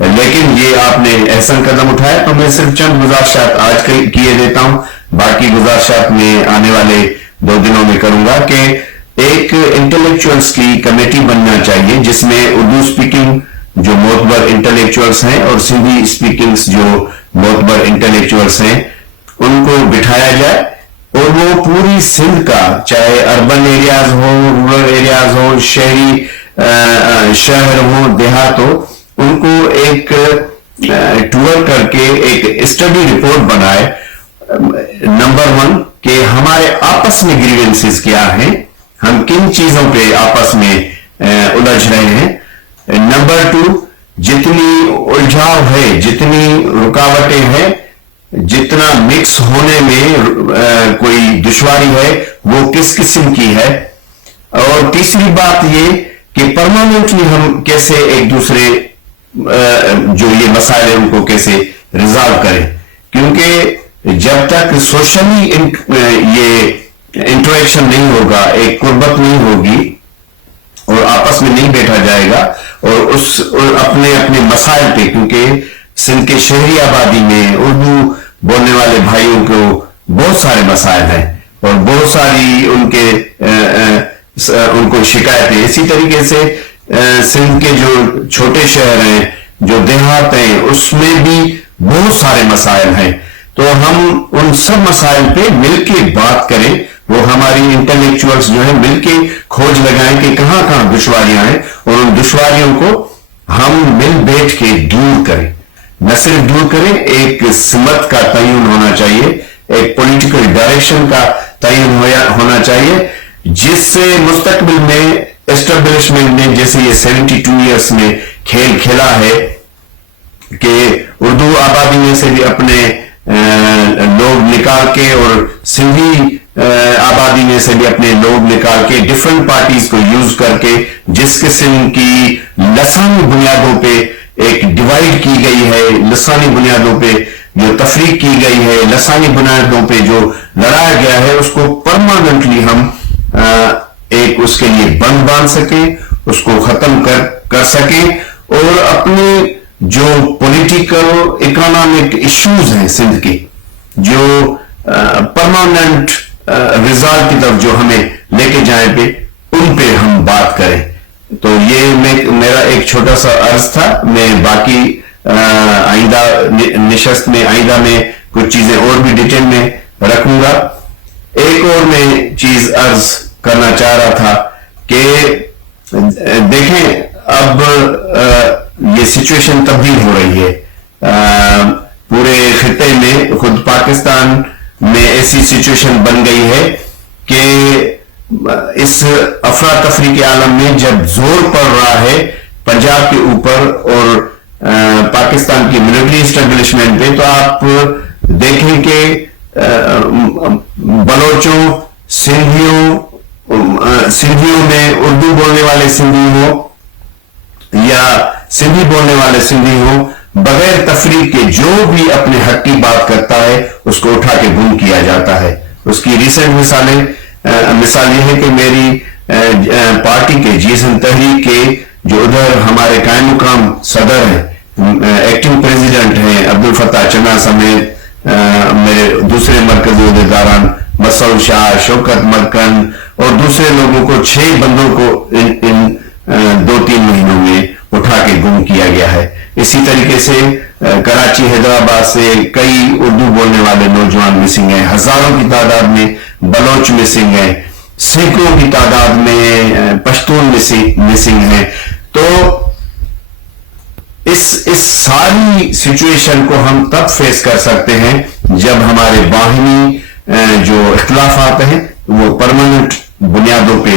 لیکن یہ آپ نے احسن قدم اٹھایا، تو میں صرف چند گزارشات آج کیے دیتا ہوں، باقی گزارشات میں آنے والے 2 دنوں میں کروں گا کہ ایک انٹلیکچوئلس کی کمیٹی بننا چاہیے جس میں اردو سپیکنگ جو معتبر انٹلیکچوئلس ہیں اور سندھی سپیکنگز جو معتبر انٹلیکچوئلس ہیں ان کو بٹھایا جائے، اور وہ پوری سندھ کا، چاہے اربن ایریاز ہو، رورل ایریاز ہو، شہر ہو، دیہات ہو، ان کو ایک ٹور کر کے ایک اسٹڈی رپورٹ بنائے. نمبر 1 کہ ہمارے آپس میں گریونسز کیا ہیں، ہم کن چیزوں پہ آپس میں الجھ رہے ہیں. نمبر 2 جتنی الجھاؤ ہے، جتنی رکاوٹیں ہیں، جتنا مکس ہونے میں کوئی دشواری ہے وہ کس قسم کی ہے. اور تیسری بات یہ کہ پرماننٹلی ہم کیسے ایک دوسرے جو یہ مسائل ہیں ان کو کیسے ریزالو کریں، کیونکہ جب تک سوشلی یہ انٹریکشن نہیں ہوگا، ایک قربت نہیں ہوگی اور آپس میں نہیں بیٹھا جائے گا اور اپنے اپنے مسائل پہ، کیونکہ سندھ کے شہری آبادی میں اردو بولنے والے بھائیوں کو بہت سارے مسائل ہیں اور بہت ساری ان کو شکایتیں. اسی طریقے سے سندھ کے جو چھوٹے شہر ہیں، جو دیہات ہیں، اس میں بھی بہت سارے مسائل ہیں. تو ہم ان سب مسائل پہ مل کے بات کریں، وہ ہماری انٹلیکچوئلس جو ہیں مل کے کھوج لگائیں کہ کہاں کہاں دشواریاں ہیں، اور ان دشواریوں کو ہم مل بیٹھ کے دور کریں. نہ صرف دور کریں، ایک سمت کا تعین ہونا چاہیے، ایک پولیٹیکل ڈائریکشن کا تعین ہونا چاہیے، جس سے مستقبل میں اسٹیبلشمنٹ نے جیسے یہ 72 ایئرس میں کھیل کھیلا ہے کہ اردو آبادی میں سے بھی اپنے لوگ نکال کے اور سندھی آبادی میں سے بھی اپنے لوگ نکال کے ڈفرنٹ پارٹیز کو یوز کر کے جس قسم کی لسانی بنیادوں پہ ایک ڈیوائڈ کی گئی ہے، لسانی بنیادوں پہ جو تفریق کی گئی ہے، لسانی بنیادوں پہ جو لڑایا گیا ہے، اس کو پرماننٹلی ہم ایک اس کے لیے بند باندھ سکیں، اس کو ختم کر سکیں، اور اپنے جو پولیٹیکل اکنامک ایشوز ہیں سندھ کے، جو پرماننٹ ریزالٹ کی طرف جو ہمیں لے کے جائیں پہ، ان پہ ہم بات کریں. تو یہ میرا ایک چھوٹا سا عرض تھا. میں باقی آئندہ نشست میں، آئندہ میں کچھ چیزیں اور بھی ڈیٹیل میں رکھوں گا. ایک اور میں چیز عرض کرنا چاہ رہا تھا کہ دیکھیں اب یہ سچویشن تبدیل ہو رہی ہے پورے خطے میں. خود پاکستان میں ایسی سچویشن بن گئی ہے کہ اس افراتفری کے عالم میں جب زور پڑ رہا ہے پنجاب کے اوپر اور پاکستان کی ملٹری اسٹیبلشمنٹ پہ، تو آپ دیکھیں کہ بلوچوں، سندھیوں میں اردو بولنے والے سندھی ہوں یا سندھی بولنے والے سندھی ہوں، بغیر تفریق کے جو بھی اپنے حق کی بات کرتا ہے اس کو اٹھا کے گم کیا جاتا ہے. اس کی ریسنٹ مثال یہ ہے کہ میری پارٹی کے جیسن تحریک کے جو ادھر ہمارے قائم مقام صدر ہیں، ایکٹنگ پریزیڈنٹ ہیں عبدالفتاح چنا سمیت میرے دوسرے مرکزی عہدیداران مسعود شاہ، شوکت مکن اور دوسرے لوگوں کو 6 بندوں کو ان 2-3 مہینوں میں اٹھا کے گم کیا گیا ہے. اسی طریقے سے کراچی، حیدرآباد سے کئی اردو بولنے والے نوجوان مسنگ ہیں، ہزاروں کی تعداد میں بلوچ مسنگ ہیں، سینکڑوں کی تعداد میں پشتون مسنگ ہیں. تو اس ساری سچویشن کو ہم تب فیس کر سکتے ہیں جب ہمارے باہمی جو اختلافات ہیں وہ پرماننٹ بنیادوں پہ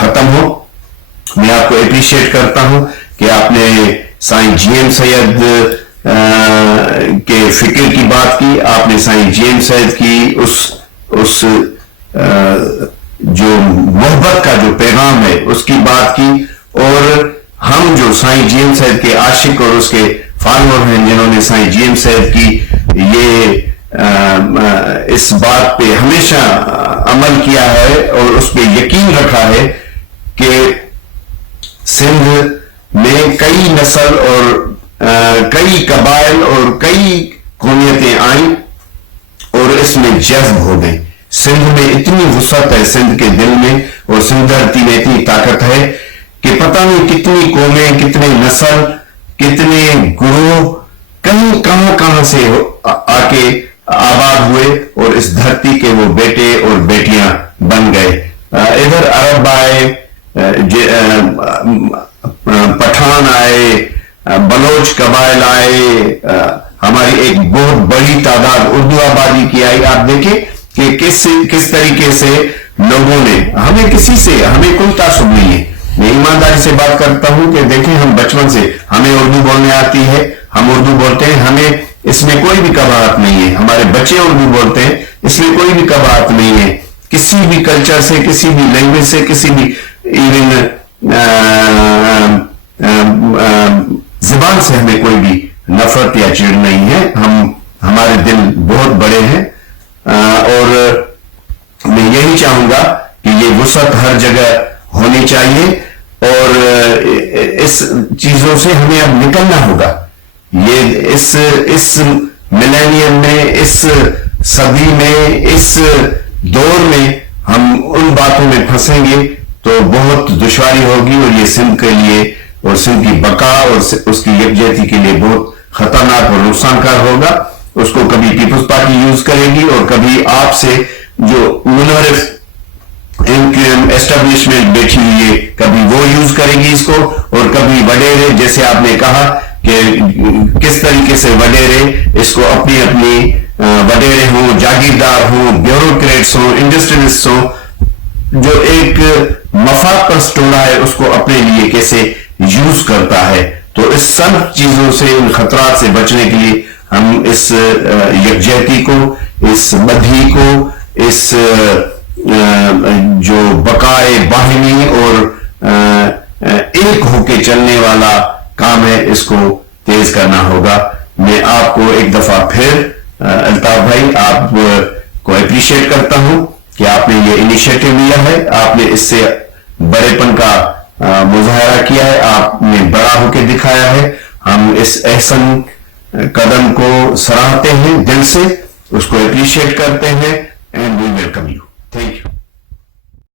ختم ہو. میں آپ کو اپریشیٹ کرتا ہوں کہ آپ نے سائیں جی ایم سید کے فکر کی بات کی، آپ نے سائیں جی ایم سید کی اس جو محبت کا جو پیغام ہے اس کی بات کی، اور ہم جو سائیں جی ایم سید کے عاشق اور اس کے فالوور ہیں جنہوں نے سائیں جی ایم سید کی یہ اس بات پہ ہمیشہ عمل کیا ہے اور اس پہ یقین رکھا ہے کہ سندھ میں کئی نسل اور کئی قبائل اور کئی قومیتیں آئیں اور اس میں جذب ہو گئی. سندھ میں اتنی وسعت ہے سندھ کے دل میں اور سندھ دھرتی میں اتنی طاقت ہے کہ پتہ نہیں کتنی قومیں, کتنے نسل, کتنے گروہ کہاں سے آ کے آباد ہوئے اور اس دھرتی کے وہ بیٹے اور بیٹیاں بن گئے. ادھر عرب آئے, پٹھان آئے, بلوچ قبائل آئے, ہماری ایک بہت بڑی تعداد اردو آبادی کی آئی. آپ دیکھیں کہ کس طریقے سے لوگوں نے, ہمیں کوئی تعصب نہیں ہے, میں ایمانداری سے بات کرتا ہوں کہ دیکھیں ہم بچپن سے ہمیں اردو بولنے آتی ہے, ہم اردو بولتے ہیں, ہمیں اس میں کوئی بھی قباحت نہیں ہے. ہمارے بچے اردو بولتے ہیں, اس میں کوئی بھی قباحت نہیں ہے. کسی بھی کلچر سے, کسی بھی لینگویج سے, کسی بھی ایون زبان سے ہمیں کوئی بھی نفرت یا چڑ نہیں ہے. ہمارے دل بہت بڑے ہیں اور میں یہی چاہوں گا کہ یہ وسعت ہر جگہ ہونی چاہیے اور اس چیزوں سے ہمیں اب نکلنا ہوگا. یہ اس ملینیم میں, اس صدی میں, اس دور میں ہم ان باتوں میں پھنسیں گے تو بہت دشواری ہوگی اور یہ سندھ کے لیے اور سندھ کی بقا اور اس کی یکجہتی کے لیے بہت خطرناک اور نقصان کار ہوگا. اس کو کبھی پیپلز پارٹی یوز کرے گی اور کبھی آپ سے جو منحرف اسٹیبلشمنٹ بیٹھی ہوئی ہے کبھی وہ یوز کرے گی اس کو, اور کبھی وڈیرے, جیسے آپ نے کہا کہ کس طریقے سے وڈیرے اس کو اپنی وڈیرے ہوں, جاگیردار ہوں, بیوروکریٹس ہوں, انڈسٹریلسٹ ہوں, جو ایک مفاد پرست ٹولہ ہے اس کو اپنے لیے کیسے یوز کرتا ہے. تو اس سب چیزوں سے, ان خطرات سے بچنے کے لیے ہم اس یکجہتی کو, اس بدھی کو, اس جو بقائے باہمی اور ایک ہو کے چلنے والا کام ہے اس کو تیز کرنا ہوگا. میں آپ کو ایک دفعہ پھر الطاف بھائی آپ کو اپریشیٹ کرتا ہوں کہ آپ نے یہ انیشیٹو لیا ہے, آپ نے اس سے بڑے پن کا مظاہرہ کیا ہے, آپ نے بڑا ہو کے دکھایا ہے. ہم اس احسن قدم کو سراہتے ہیں دل سے, اس کو اپریشیٹ کرتے ہیں, and we welcome you. Thank you.